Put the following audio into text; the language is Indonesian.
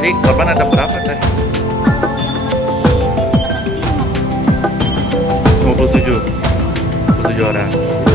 Tadi korban ada berapa teh? Kalau yang dapat sih 57 57 orang.